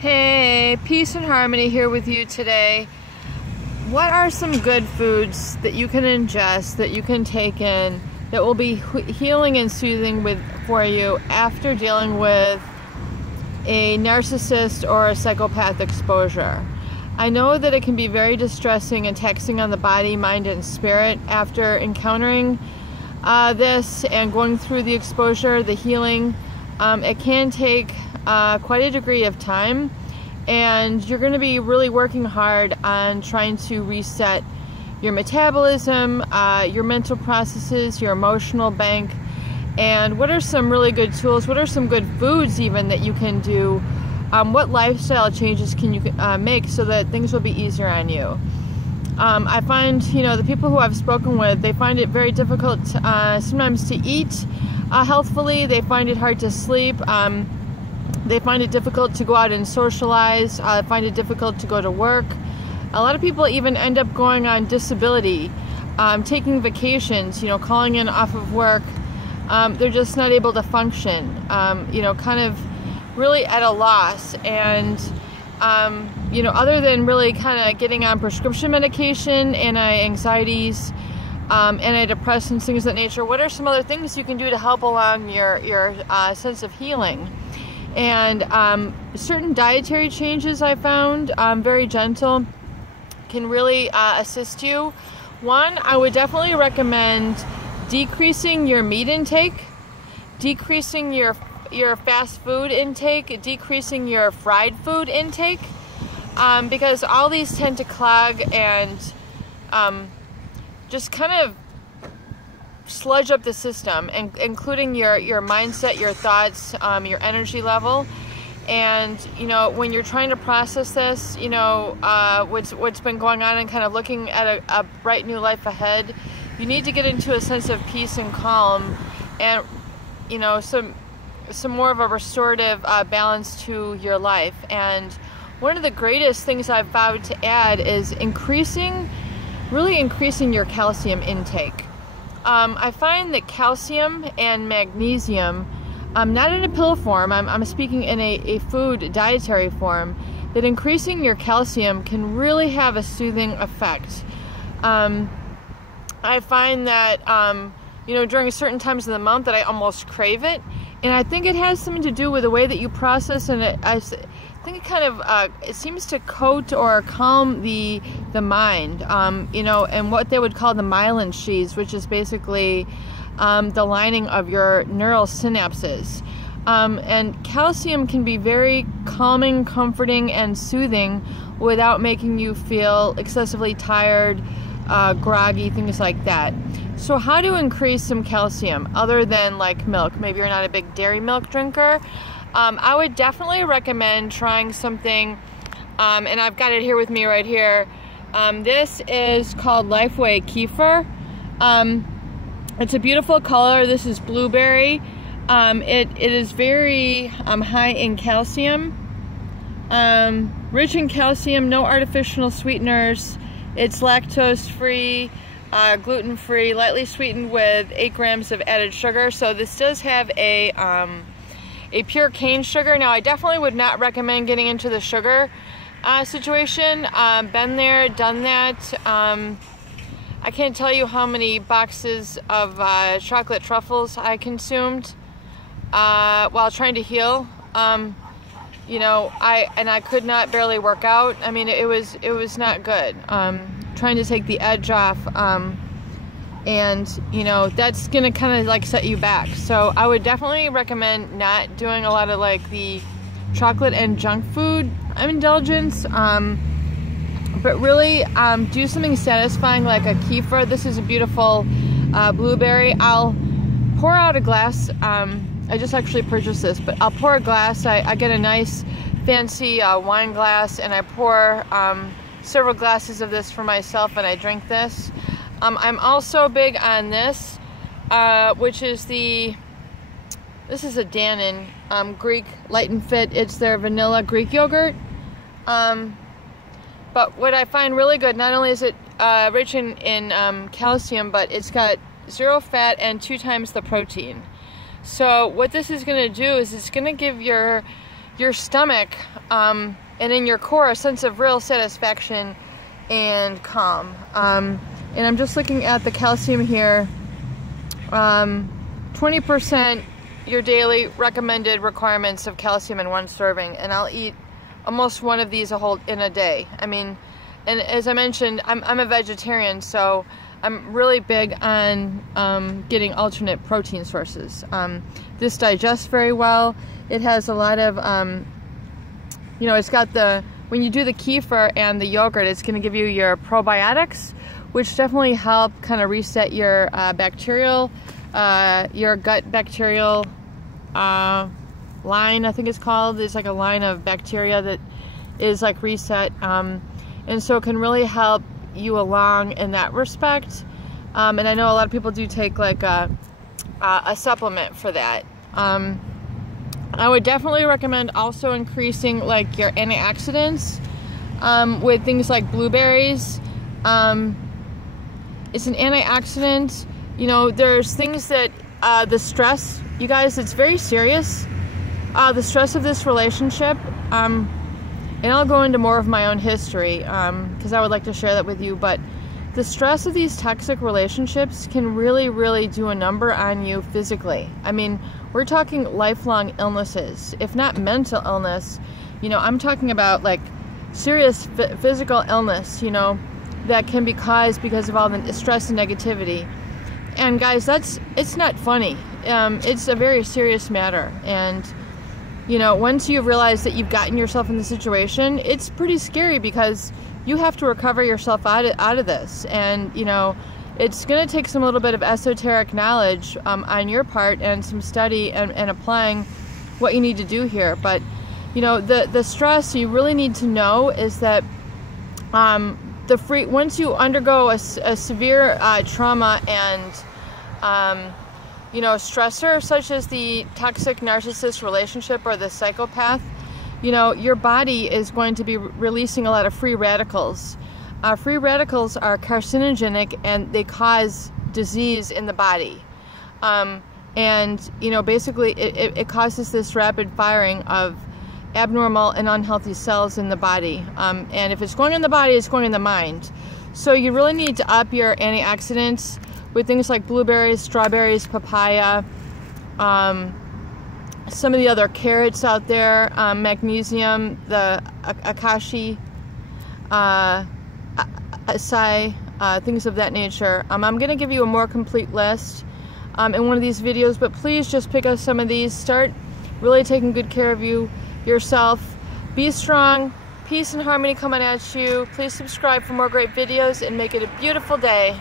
Hey, peace and harmony here with you today. What are some good foods that you can ingest, that you can take in, that will be healing and soothing for you after dealing with a narcissist or a psychopath exposure? I know that it can be very distressing and taxing on the body, mind, and spirit after encountering this and going through the exposure, the healing. It can take quite a degree of time, and you're going to be really working hard on trying to reset your metabolism, your mental processes, your emotional bank. And what are some really good tools? What are some good foods even that you can do? What lifestyle changes can you make so that things will be easier on you? I find, the people who I've spoken with, they find it very difficult sometimes to eat healthfully. They find it hard to sleep. They find it difficult to go out and socialize, find it difficult to go to work. A lot of people even end up going on disability, taking vacations, calling in off of work. They're just not able to function, kind of really at a loss. And, other than really kind of getting on prescription medication, anti-anxieties, antidepressants, things of that nature, what are some other things you can do to help along your sense of healing? And certain dietary changes I found, very gentle, can really assist you. One, I would definitely recommend decreasing your meat intake, decreasing your fast food intake, decreasing your fried food intake, because all these tend to clog and just kind of sludge up the system, including your mindset, your thoughts, your energy level. And when you're trying to process this, what's been going on and kind of looking at a bright new life ahead, you need to get into a sense of peace and calm, and some more of a restorative balance to your life. And one of the greatest things I've found to add is really increasing your calcium intake. I find that calcium and magnesium, not in a pill form, I'm speaking in a food dietary form, that increasing your calcium can really have a soothing effect. I find that, during certain times of the month that I almost crave it. And I think it has something to do with the way that you process, and I think it kind of, it seems to coat or calm the mind, and what they would call the myelin sheaths, which is basically the lining of your neural synapses. And calcium can be very calming, comforting, and soothing without making you feel excessively tired, groggy, things like that. So how to increase some calcium other than like milk? Maybe you're not a big dairy milk drinker. I would definitely recommend trying something, and I've got it here with me right here. This is called Lifeway Kefir. It's a beautiful color. This is blueberry. It is very high in calcium, rich in calcium, no artificial sweeteners. It's lactose free, gluten-free, lightly sweetened with 8 grams of added sugar. So this does have a pure cane sugar. Now, I definitely would not recommend getting into the sugar situation. Been there, done that. I can't tell you how many boxes of chocolate truffles I consumed while trying to heal. I could not barely work out. I mean, it was not good. Trying to take the edge off, and that's gonna kind of like set you back. So I would definitely recommend not doing a lot of like the chocolate and junk food indulgence, but really do something satisfying like a kefir. This is a beautiful blueberry. I'll pour out a glass. I just actually purchased this, but I'll pour a glass. I get a nice fancy wine glass, and I pour several glasses of this for myself, and I drink this. I'm also big on this, which is this is a Dannon Greek Light and Fit. It's their vanilla Greek yogurt. But what I find really good, not only is it rich in calcium, but it's got 0 fat and 2 times the protein. So what this is going to do is it's going to give your your stomach and in your core a sense of real satisfaction and calm. And I'm just looking at the calcium here. 20% your daily recommended requirements of calcium in one serving, and I'll eat almost one of these in a day. I mean, and as I mentioned, I'm a vegetarian, so I'm really big on getting alternate protein sources. This digests very well. It has a lot of, you know, it's got when you do the kefir and the yogurt, it's going to give you your probiotics, which definitely help kind of reset your your gut bacterial line, I think it's called. It's like a line of bacteria that is like reset, and so it can really help you along in that respect. And I know a lot of people do take like a supplement for that. I would definitely recommend also increasing like your antioxidants with things like blueberries. It's an antioxidant. You know, there's things that the stress, you guys, it's very serious. The stress of this relationship, and I'll go into more of my own history because I would like to share that with you, but the stress of these toxic relationships can really, really do a number on you physically. I mean, we're talking lifelong illnesses, if not mental illness. You know, I'm talking about like serious physical illness, you know, that can be caused because of all the stress and negativity. And guys, it's not funny. It's a very serious matter. And, you know, once you realize that you've gotten yourself in the situation, it's pretty scary because you have to recover yourself out of this. And, you know, it's going to take some little bit of esoteric knowledge on your part and some study and applying what you need to do here. But, you know, the stress you really need to know is that once you undergo a severe trauma and you know, stressor such as the toxic narcissist relationship or the psychopath, you know, your body is going to be releasing a lot of free radicals. Free radicals are carcinogenic and they cause disease in the body. And, you know, basically it causes this rapid firing of abnormal and unhealthy cells in the body. And if it's going in the body, it's going in the mind. So you really need to up your antioxidants with things like blueberries, strawberries, papaya, some of the other carrots out there, magnesium, the akashi, acai, things of that nature. I'm going to give you a more complete list in one of these videos, but please just pick up some of these. Start really taking good care of yourself. Be strong. Peace and harmony coming at you. Please subscribe for more great videos and make it a beautiful day.